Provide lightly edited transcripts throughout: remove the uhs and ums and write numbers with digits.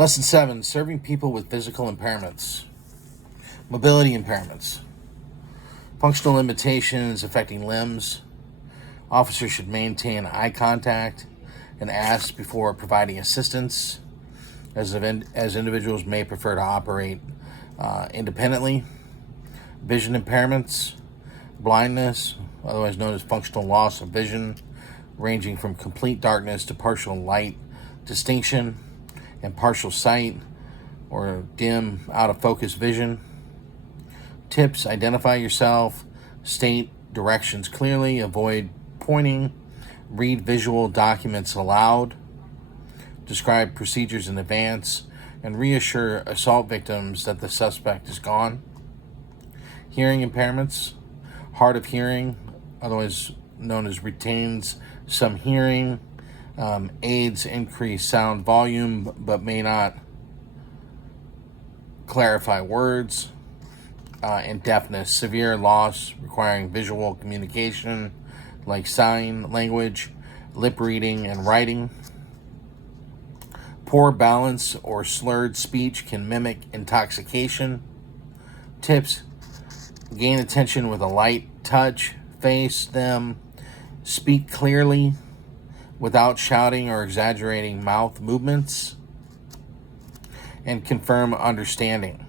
Lesson 7, serving people with physical impairments. Mobility impairments. Functional limitations affecting limbs. Officers should maintain eye contact and ask before providing assistance, as individuals may prefer to operate independently. Vision impairments. Blindness, otherwise known as functional loss of vision, ranging from complete darkness to partial light distinction, and partial sight or dim, out of focus vision. Tips: identify yourself, state directions clearly, avoid pointing, read visual documents aloud, describe procedures in advance, and reassure assault victims that the suspect is gone. Hearing impairments. Hard of hearing, otherwise known as retains some hearing, aids increase sound volume but may not clarify words, and deafness, severe loss requiring visual communication like sign language, lip reading, and writing. Poor balance or slurred speech can mimic intoxication. Tips: gain attention with a light touch, face them, speak clearly without shouting or exaggerating mouth movements, and confirm understanding.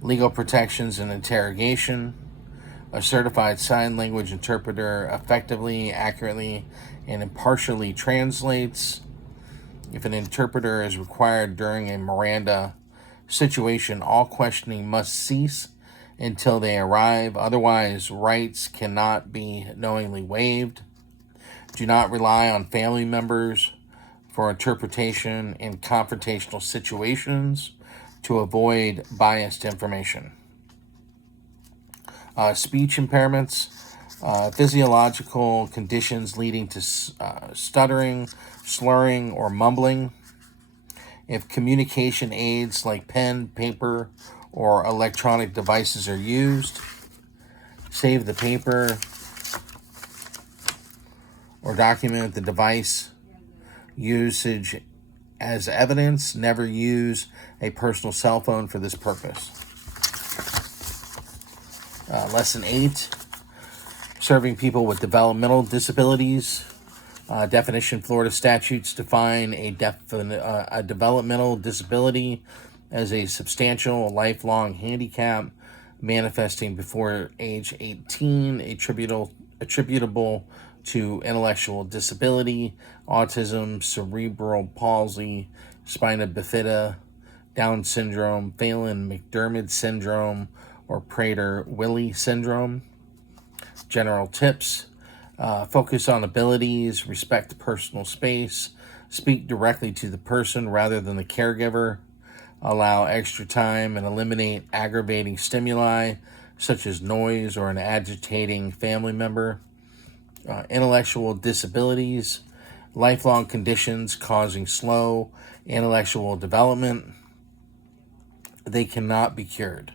Legal protections in interrogation. A certified sign language interpreter effectively, accurately, and impartially translates. If an interpreter is required during a Miranda situation, all questioning must cease until they arrive. Otherwise, rights cannot be knowingly waived. Do not rely on family members for interpretation in confrontational situations to avoid biased information. Speech impairments, physiological conditions leading to stuttering, slurring, or mumbling. If communication aids like pen, paper, or electronic devices are used, save the paper or document the device usage as evidence. Never use a personal cell phone for this purpose. Lesson 8, serving people with developmental disabilities. Definition: Florida statutes define a developmental disability as a substantial lifelong handicap manifesting before age 18, attributable to intellectual disability, autism, cerebral palsy, spina bifida, Down syndrome, Phelan-McDermid syndrome, or Prader-Willi syndrome. General tips: focus on abilities, respect personal space, speak directly to the person rather than the caregiver, allow extra time, and eliminate aggravating stimuli such as noise or an agitating family member. Intellectual disabilities, lifelong conditions causing slow intellectual development. They cannot be cured.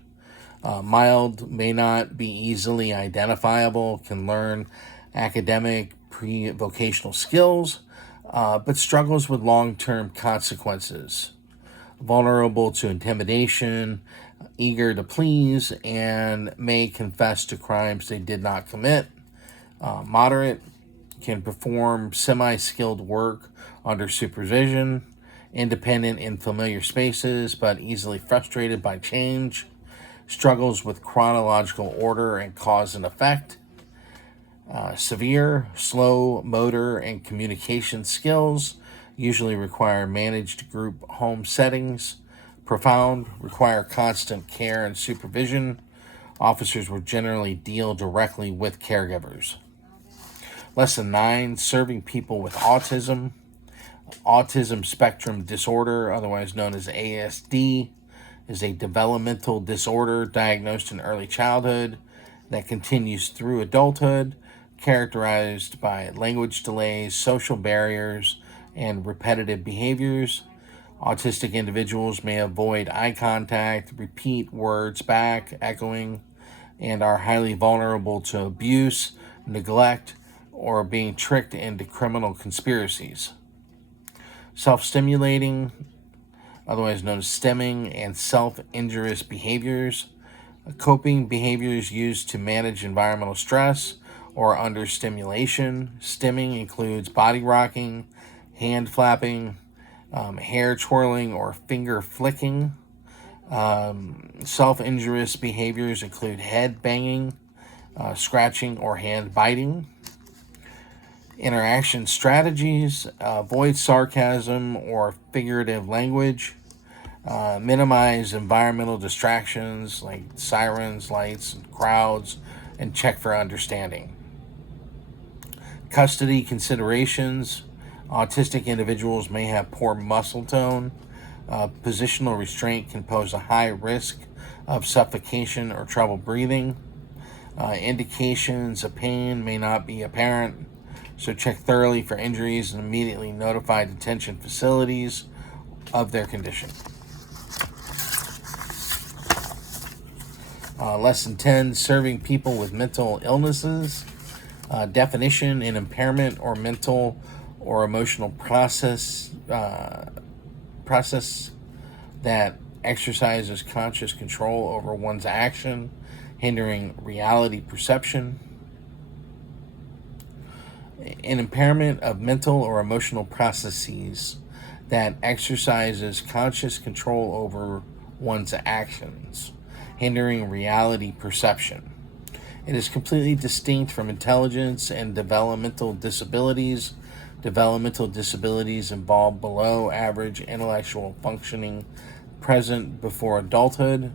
Mild, may not be easily identifiable, can learn academic pre-vocational skills, but struggles with long-term consequences. Vulnerable to intimidation, eager to please, and may confess to crimes they did not commit. Moderate, can perform semi-skilled work under supervision, independent in familiar spaces, but easily frustrated by change. Struggles with chronological order and cause and effect. Severe, slow motor and communication skills, usually require managed group home settings. Profound, require constant care and supervision. Officers will generally deal directly with caregivers. Lesson 9, serving people with autism. Autism spectrum disorder, otherwise known as ASD, is a developmental disorder diagnosed in early childhood that continues through adulthood, characterized by language delays, social barriers, and repetitive behaviors. Autistic individuals may avoid eye contact, repeat words back, echoing, and are highly vulnerable to abuse, neglect, or being tricked into criminal conspiracies. Self-stimulating, otherwise known as stimming, and self-injurious behaviors. Coping behaviors used to manage environmental stress or under stimulation. Stimming includes body rocking, hand flapping, hair twirling, or finger flicking. Self-injurious behaviors include head banging, scratching, or hand biting. Interaction strategies: avoid sarcasm or figurative language. Minimize environmental distractions like sirens, lights, and crowds, and check for understanding. Custody considerations: autistic individuals may have poor muscle tone. Positional restraint can pose a high risk of suffocation or trouble breathing. Indications of pain may not be apparent, so check thoroughly for injuries and immediately notify detention facilities of their condition. Lesson 10, serving people with mental illnesses. Definition: an impairment or mental or emotional process that exercises conscious control over one's action, hindering reality perception. An impairment of mental or emotional processes that exercises conscious control over one's actions, hindering reality perception. It is completely distinct from intelligence and developmental disabilities. Developmental disabilities involve below average intellectual functioning present before adulthood.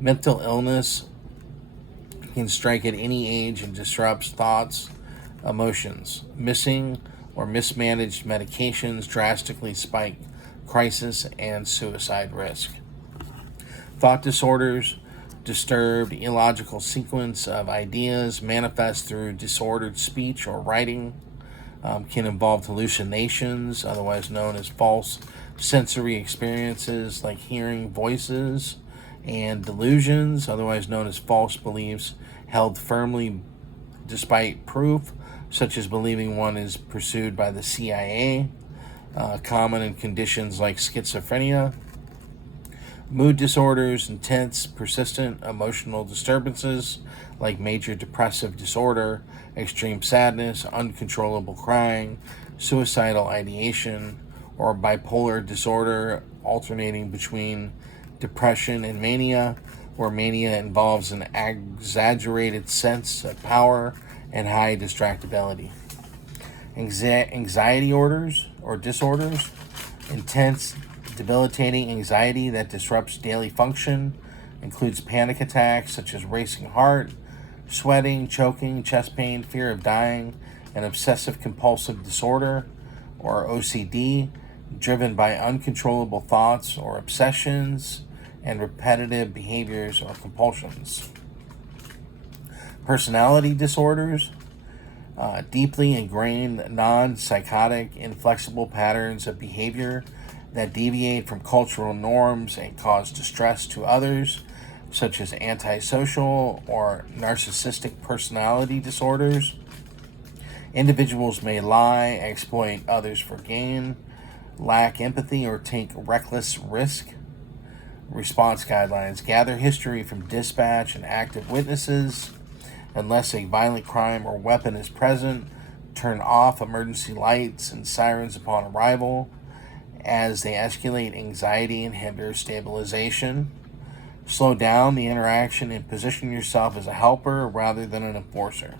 Mental illness can strike at any age and disrupts thoughts, emotions. Missing or mismanaged medications drastically spike crisis and suicide risk. Thought disorders: disturbed, illogical sequence of ideas manifest through disordered speech or writing. Can involve hallucinations, otherwise known as false sensory experiences like hearing voices, and delusions, otherwise known as false beliefs held firmly despite proof, such as believing one is pursued by the CIA, common in conditions like schizophrenia. Mood disorders: intense, persistent emotional disturbances like major depressive disorder, extreme sadness, uncontrollable crying, suicidal ideation, or bipolar disorder alternating between depression and mania, where mania involves an exaggerated sense of power and high distractibility. Anxiety orders or disorders: intense, debilitating anxiety that disrupts daily function, includes panic attacks such as racing heart, sweating, choking, chest pain, fear of dying, and obsessive compulsive disorder, or OCD, driven by uncontrollable thoughts or obsessions and repetitive behaviors or compulsions. Personality disorders: deeply ingrained, non-psychotic, inflexible patterns of behavior that deviate from cultural norms and cause distress to others, such as antisocial or narcissistic personality disorders. Individuals may lie, exploit others for gain, lack empathy, or take reckless risk. Response guidelines: gather history from dispatch and active witnesses. Unless a violent crime or weapon is present, turn off emergency lights and sirens upon arrival, as they escalate anxiety and hinder stabilization. Slow down the interaction and position yourself as a helper rather than an enforcer.